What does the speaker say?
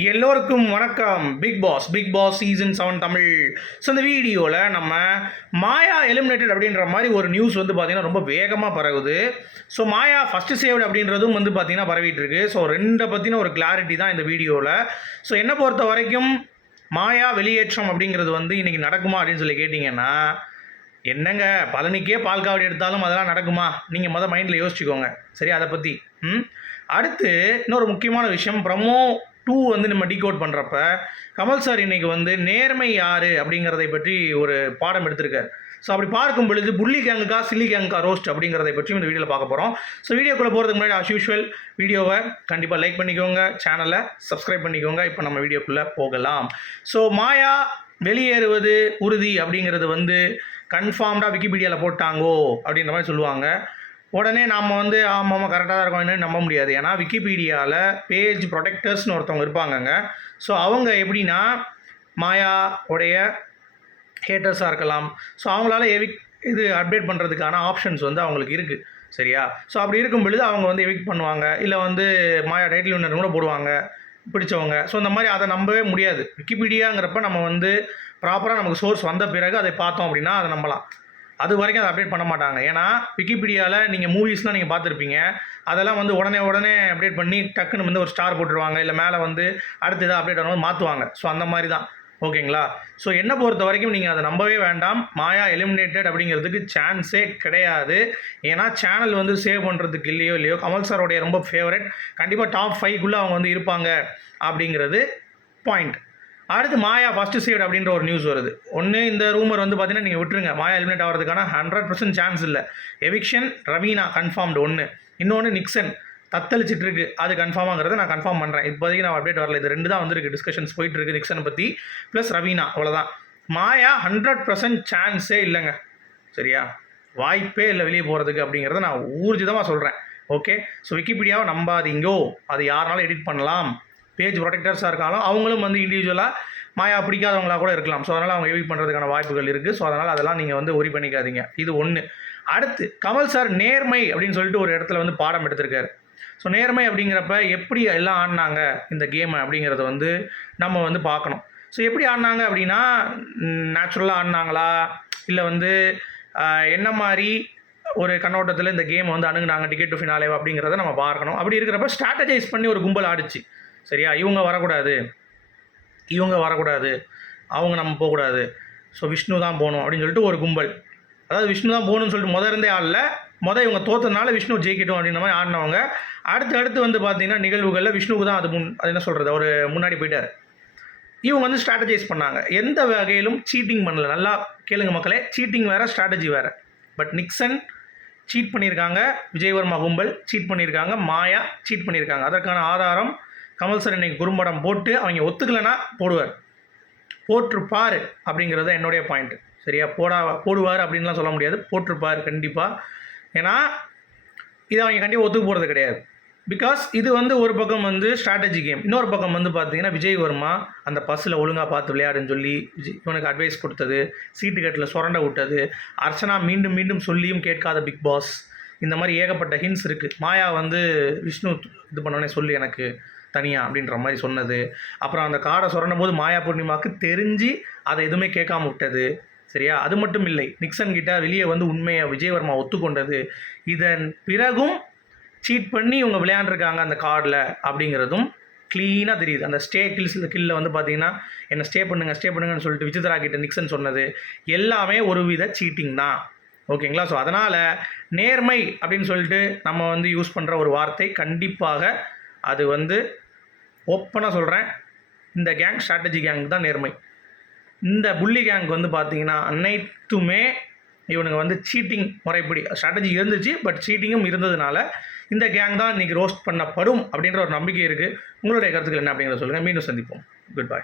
எல்லோருக்கும் வணக்கம். Bigg Boss season 7 Tamil. So இந்த வீடியோவில் நம்ம மாயா எலிமினேட்டட் அப்படின்ற மாதிரி ஒரு நியூஸ் வந்து பார்த்திங்கன்னா ரொம்ப வேகமாக பரவுது. ஸோ மாயா ஃபஸ்ட்டு சேவ்டு அப்படின்றதும் வந்து பார்த்திங்கன்னா பரவிட்டு இருக்கு. ஸோ ரெண்டை பற்றின ஒரு கிளாரிட்டி தான் இந்த வீடியோவில். ஸோ என்னை பொறுத்த வரைக்கும் மாயா வெளியேற்றம் அப்படிங்கிறது வந்து இன்றைக்கி நடக்குமா அப்படின்னு சொல்லி கேட்டிங்கன்னா, என்னங்க பழனிக்கே பால் காவடி எடுத்தாலும் அதெல்லாம் நடக்குமா? நீங்கள் மைண்டில் யோசிச்சுக்கோங்க. சரி, அதை பற்றி அடுத்து இன்னொரு முக்கியமான விஷயம், ப்ரமோ 2 வந்து நம்ம டீகோட் பண்ணுறப்ப கமல் சார் இன்றைக்கி வந்து நேர்மை யார் அப்படிங்கிறதை பற்றி ஒரு பாடம் எடுத்திருக்கார். ஸோ அப்படி பார்க்கும் பொழுது புள்ளி கேங்குக்கா சில்லி கேங்குக்கா ரோஸ்ட் அப்படிங்கிறதை பற்றியும் இந்த வீடியோவில் பார்க்க போகிறோம். ஸோ வீடியோக்குள்ளே போகிறதுக்கு முன்னாடி ஆஸ் யூஷுவல் வீடியோவை கண்டிப்பாக லைக் பண்ணிக்கோங்க, சேனலை சப்ஸ்கிரைப் பண்ணிக்கோங்க. இப்போ நம்ம வீடியோக்குள்ளே போகலாம். ஸோ மாயா வெளியேறுவது உறுதி அப்படிங்கிறது வந்து கன்ஃபார்ம்டாக விக்கிபீடியாவில் போட்டாங்கோ அப்படின்ற மாதிரி சொல்லுவாங்க. உடனே நாம் வந்து ஆமாம் கரெக்டாக தான் இருக்கோம் நம்ப முடியாது. ஏன்னா விக்கிபீடியாவில் பேஜ் ப்ரொடெக்டர்ஸ்னு ஒருத்தவங்க இருப்பாங்கங்க. ஸோ அவங்க எப்படின்னா மாயா உடைய ஹேட்டர்ஸாக இருக்கலாம். ஸோ அவங்களால இது அப்டேட் பண்ணுறதுக்கான ஆப்ஷன்ஸ் வந்து அவங்களுக்கு இருக்குது. சரியா? ஸோ அப்படி இருக்கும் பொழுது அவங்க வந்து எவிக்ட் பண்ணுவாங்க, இல்லை வந்து மாயா டைட்டில் வின்னர் கூட போடுவாங்க பிடிச்சவங்க. ஸோ இந்த மாதிரி அதை நம்பவே முடியாது. விக்கிபீடியாங்கிறப்ப நம்ம வந்து ப்ராப்பராக நமக்கு சோர்ஸ் வந்த பிறகு அதை பார்த்தோம் அப்படின்னா அதை நம்பலாம். அது வரைக்கும் அதை அப்டேட் பண்ண மாட்டாங்க. ஏன்னா விக்கிபீடியாவில் நீங்கள் மூவிஸ்லாம் நீங்கள் பார்த்துருப்பீங்க, அதெல்லாம் வந்து உடனே அப்டேட் பண்ணி டக்குன்னு வந்து ஒரு ஸ்டார் போட்டுருவாங்க, இல்லை மேலே வந்து அடுத்து எதாவது அப்டேட் ஆனது மாற்றுவாங்க. ஸோ அந்த மாதிரி தான். ஓகேங்களா? ஸோ என்னை பொறுத்த வரைக்கும் நீங்கள் அதை நம்பவே வேண்டாம். மாயா எலிமினேட்டட் அப்படிங்கிறதுக்கு சான்ஸே கிடையாது. ஏன்னா சேனல் வந்து சேவ் பண்ணுறதுக்கு இல்லையோ கமல் சாரோடைய ரொம்ப ஃபேவரட், கண்டிப்பாக டாப் 5க்குள்ளே அவங்க வந்து இருப்பாங்க அப்படிங்கிறது பாயிண்ட். அடுத்து மாயா ஃபஸ்ட்டு சேவ்டு அப்படின்ற ஒரு நியூஸ் வருது. ஒன்று இந்த ரூமர் வந்து பார்த்தீங்கன்னா நீங்கள் விட்டுருங்க, மாயா எலிமினேட் ஆகிறதுக்கான 100% சான்ஸ் இல்லை. எவிக்ஷன் ரவீனா கன்ஃபார்ம்டு ஒன்று, இன்னொன்று நிக்சன் தத்தளிச்சிட்டு இருக்கு, அது கன்ஃபார்மாங்கிறத நான் கன்ஃபார்ம் பண்ணுறேன். இப்போதைக்கு நான் அப்டேட் வரல, இது 2 தான் வந்துருக்கு, டிஸ்கஷன்ஸ் போயிட்டு இருக்குது நிக்சனை பற்றி ப்ளஸ் ரவீனா, அவ்வளோதான். மாயா 100% சான்ஸே இல்லைங்க. சரியா? வாய்ப்பே இல்லை வெளியே போகிறதுக்கு அப்படிங்கிறத நான் ஊர்ஜிதமாக சொல்கிறேன். ஓகே? ஸோ விக்கிபீடியாவை நம்பாதீங்கோ, அது யாருனாலும் எடிட் பண்ணலாம். பேஜ் ப்ரொடெக்டர்ஸாக இருக்காலும் அவங்களும் வந்து இண்டிவிஜுவலாக மாயா பிடிக்காதவங்களாக கூட இருக்கலாம். ஸோ அதனால் அவங்க எவிட் பண்ணுறதுக்கான வாய்ப்புகள் இருக்குது. ஸோ அதனால் அதெல்லாம் நீங்கள் வந்து ஒரி பண்ணிக்காதீங்க. இது ஒன்று. அடுத்து கமல் சார் நேர்மை அப்படின்னு சொல்லிட்டு ஒரு இடத்துல வந்து பாடம் எடுத்திருக்காரு. ஸோ நேர்மை அப்படிங்கிறப்ப எப்படி எல்லாம் ஆடினாங்க இந்த கேமை அப்படிங்கிறத வந்து நம்ம வந்து பார்க்கணும். ஸோ எப்படி ஆடினாங்க அப்படின்னா, நேச்சுரலாக ஆடினாங்களா, இல்லை வந்து என்ன மாதிரி ஒரு கண்ணோட்டத்தில் இந்த கேமை வந்து அணுகுனாங்க டிக்கெட் டு ஃபினாலே அப்படிங்கிறத நம்ம பார்க்கணும். அப்படி இருக்கிறப்ப ஸ்ட்ராட்டஜைஸ் பண்ணி ஒரு கும்பல் ஆடிச்சு. சரியா? இவங்க வரக்கூடாது, அவங்க நம்ம போகக்கூடாது, ஸோ விஷ்ணு தான் போகணும் அப்படின்னு சொல்லிட்டு ஒரு கும்பல். அதாவது விஷ்ணு தான் போகணும்னு சொல்லிட்டு இருந்தே ஆடல, இவங்க தோற்றதுனால விஷ்ணு ஜெயிக்கட்டும் அப்படின்ற மாதிரி ஆடினவங்க. அடுத்து வந்து பார்த்திங்கன்னா நிகழ்வுகளில் விஷ்ணுக்கு தான் அது என்ன சொல்கிறது, அவர் முன்னாடி போயிட்டார். இவங்க வந்து ஸ்ட்ராட்டஜைஸ் பண்ணாங்க, எந்த வகையிலும் சீட்டிங் பண்ணல. நல்லா கேளுங்க மக்களே, சீட்டிங் வேறு ஸ்ட்ராட்டஜி வேறு. பட் நிக்சன் சீட் பண்ணியிருக்காங்க, விஜயவர்மா கும்பல் சீட் பண்ணியிருக்காங்க, மாயா சீட் பண்ணியிருக்காங்க. அதற்கான ஆதாரம் கமல் சார் இன்றைக்கி குறும்படம் போட்டு அவங்க ஒத்துக்கலைன்னா போட்டிருப்பார் அப்படிங்கிறது என்னுடைய பாயிண்ட்டு. சரியா? போடுவார் அப்படின்லாம் சொல்ல முடியாது, போட்டிருப்பார் கண்டிப்பாக. ஏன்னா இதை அவங்க கண்டிப்பாக ஒத்துக்க போகிறது கிடையாது. பிகாஸ் இது வந்து ஒரு பக்கம் வந்து ஸ்ட்ராட்டஜி கேம், இன்னொரு பக்கம் வந்து பார்த்திங்கன்னா விஜயவர்மா அந்த பஸ்ஸில் ஒழுங்காக பார்த்து விளையாடுன்னு சொல்லி இவனுக்கு அட்வைஸ் கொடுத்தது, சீட்டு கட்டில் சுரண்ட விட்டது, அர்ச்சனா மீண்டும் சொல்லியும் கேட்காத பிக் பாஸ், இந்த மாதிரி ஏகப்பட்ட ஹின்ஸ் இருக்குது. மாயா வந்து விஷ்ணு இது பண்ணோன்னே சொல்லி எனக்கு தனியாக அப்படின்ற மாதிரி சொன்னது, அப்புறம் அந்த காடை சுரண்டும் போது மாயா பூர்ணிமாவுக்கு தெரிஞ்சு அதை எதுவுமே கேட்காம விட்டது. சரியா? அது மட்டும் இல்லை, நிக்சன் கிட்ட வெளியே வந்து உண்மையை விஜயவர்மா ஒத்துக்கொண்டது. இதன் பிறகும் சீட் பண்ணி இவங்க விளையாண்டுருக்காங்க அந்த கார்டில் அப்படிங்கிறதும் க்ளீனாக தெரியுது. அந்த கில்லில் வந்து பார்த்தீங்கன்னா என்னை ஸ்டே பண்ணுங்கன்னு சொல்லிட்டு விசித்ரா கிட்ட நிக்சன் சொன்னது எல்லாமே ஒரு வித சீட்டிங் தான். ஓகேங்களா? ஸோ அதனால் நேர்மை அப்படின்னு சொல்லிட்டு நம்ம வந்து யூஸ் பண்ணுற ஒரு வார்த்தை கண்டிப்பாக அது வந்து ஓப்பனாக சொல்கிறேன், இந்த கேங் ஸ்ட்ராட்டஜி கேங் தான் நேர்மை. இந்த புள்ளி கேங் வந்து பார்த்திங்கன்னா அனைத்துமே இவனுங்க வந்து சீட்டிங் முறைப்படி ஸ்ட்ராட்டஜி இருந்துச்சு, பட் சீட்டிங்கும் இருந்ததுனால இந்த கேங் தான் இன்றைக்கி ரோஸ்ட் பண்ணப்படும் அப்படின்ற ஒரு நம்பிக்கை இருக்குது. உங்களுடைய கருத்துக்கள் என்ன அப்படிங்கிறத சொல்லுங்கள். மீண்டும் சந்திப்போம். Good bye.